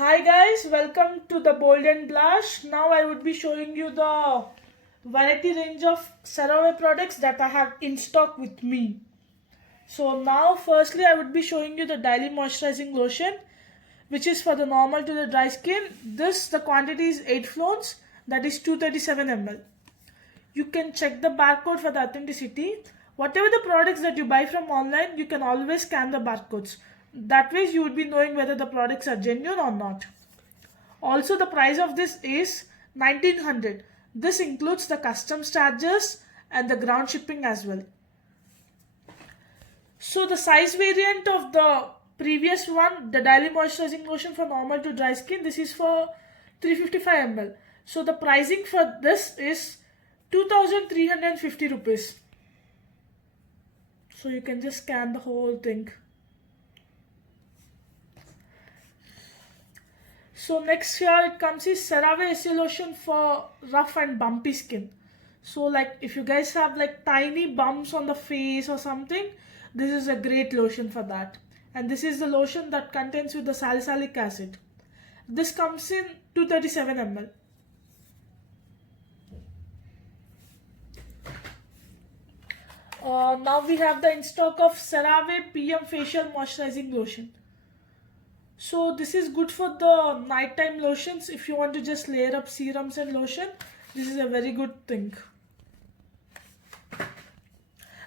Hi guys, welcome to the Bold and Blush. Now I would be showing you the variety range of CeraVe products that I have in stock with me. So now firstly I would be showing you the daily moisturizing lotion, which is for the normal to the dry skin. The quantity is 8 floons, that is 237 ml. You can check the barcode for the authenticity. Whatever the products that you buy from online, you can always scan the barcodes. That way you would be knowing whether the products are genuine or not. Also, the price of this is 1900. This includes the customs charges and the ground shipping as well. So the size variant of the previous one, the daily moisturizing lotion for normal to dry skin, this is for 355 ml. So the pricing for this is 2350 rupees. So you can just scan the whole thing. So next here it comes is CeraVe SE lotion for rough and bumpy skin. So like if you guys have like tiny bumps on the face or something, this is a great lotion for that. And this is the lotion that contains with the salicylic acid. This comes in 237 ml. Now we have the in stock of CeraVe PM Facial Moisturizing Lotion. So this is good for the nighttime lotions. If you want to just layer up serums and lotion, this is a very good thing.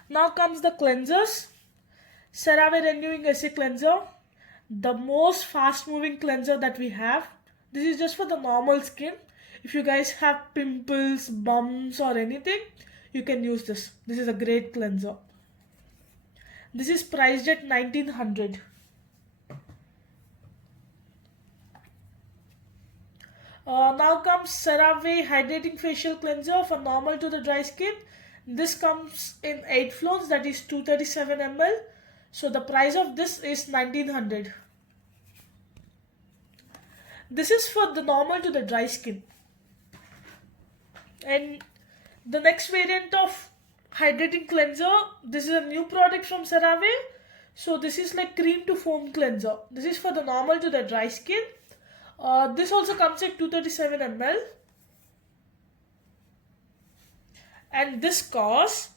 Now comes the cleansers. CeraVe Renewing Essay Cleanser, the most fast moving cleanser that we have. This is just for the normal skin. If you guys have pimples, bumps or anything, you can use this. This is a great cleanser. This is priced at 1900. Now comes CeraVe Hydrating Facial Cleanser for normal to the dry skin. This comes in 8 floors, that is 237 ml. So the price of this is 1900. This is for the normal to the dry skin. And the next variant of hydrating cleanser, this is a new product from CeraVe. So this is like cream to foam cleanser. This is for the normal to the dry skin. This also comes at 237 ml. And this costs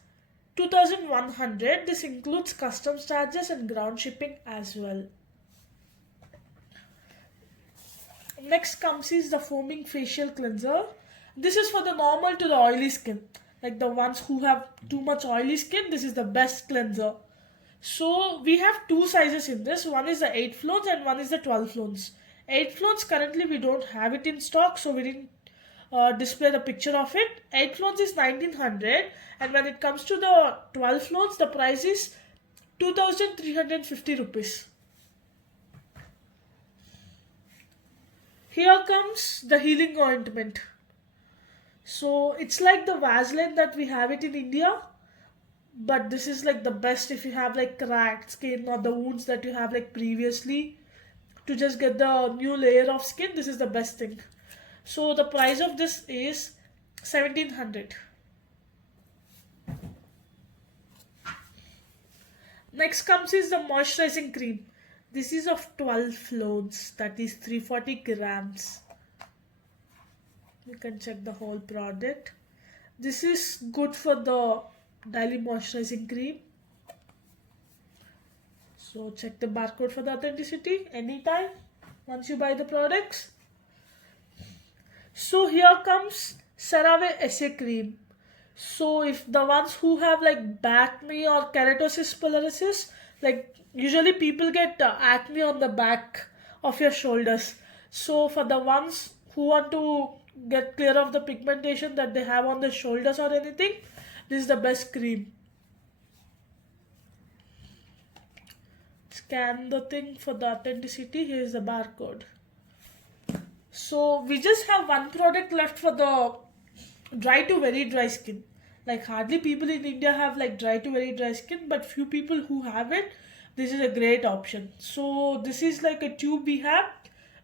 2100. This includes customs charges and ground shipping as well. Next comes is the foaming facial cleanser. This is for the normal to the oily skin. Like the ones who have too much oily skin, this is the best cleanser. So we have two sizes in this. One is the 8 floons and one is the 12 floons. 8 floons currently we don't have it in stock, so we didn't display the picture of it. 8 floons is 1900, and when it comes to the 12 floons, the price is 2350 rupees. Here comes the healing ointment. So it's like the Vaseline that we have it in India, but this is like the best if you have like cracked skin or the wounds that you have like previously. To just get the new layer of skin, this is the best thing. So the price of this is 1700. Next comes is the moisturizing cream. This is of 12 floons, that is 340 grams. You can check the whole product. This is good for the daily moisturizing cream. So check the barcode for the authenticity anytime once you buy the products. So here comes CeraVe Essay Cream. So if the ones who have like acne or keratosis pilaris, like usually people get acne on the back of your shoulders. So for the ones who want to get clear of the pigmentation that they have on the shoulders or anything, this is the best cream. Scan the thing for the authenticity. Here is the barcode. So we just have one product left for the dry to very dry skin. Like hardly people in India have like dry to very dry skin, but few people who have it, this is a great option. So this is like a tube we have,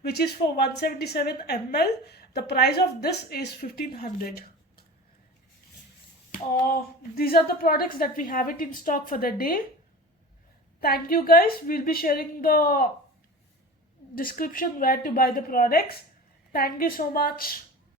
which is for 177 ml. The price of this is 1500. These are the products that we have it in stock for the day. Thank you guys. We'll be sharing the description where to buy the products. Thank you so much.